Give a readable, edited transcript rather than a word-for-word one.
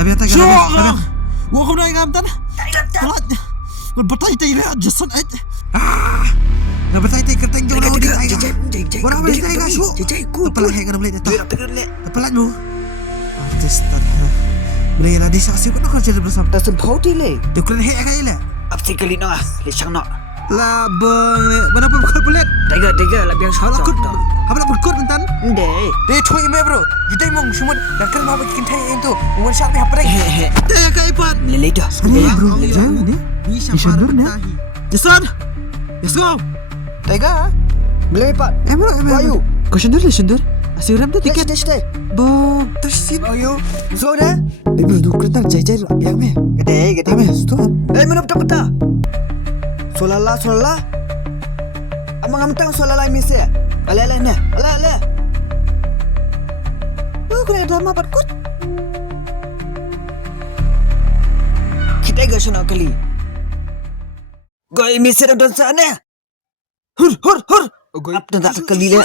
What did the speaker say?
Tapi Tyga Syok! Huwag ko na ingamtan. Talat. Magbatay tayo na. Jason ay. Nabatay tayo kerteng jauh na Tyga. Wala ba Tyga? Syok. Tapalat ka na ulit ito. Tapalat mo. Artist tadhana. Bila yala di saksi ko na kerja bersama. Dasan pauti le. Dukran hek ka ila. Apsi kali na le siyang na. Labang le. Mana pun bukan bulat. Tiga labiang Hala shot. kut. Habla berkut entan. Hindi. Dia cuy me bro. Judai mong sumut. Nakal mama bikin tay itu. Mungkin siapa yang haprek. Tyga ka ipat. Lele dah. Bro, jangan ni. Bisa benar ni. Jason! Let's go! Tiga. Beli pak. Bro. Ayo. Kau sendur. Asiram tu tiket. Stay. Bo, tersit. Ayo. So dah. Bro, dukran tar jai yang me. Gede. Ame, stop. Mana betul. Solala. Amang amtang solala misi. Ale ne. Ale. Kena drama patkut. Kita gak sana kali. Goi misi dan sana. Hur. Apa tak kali le?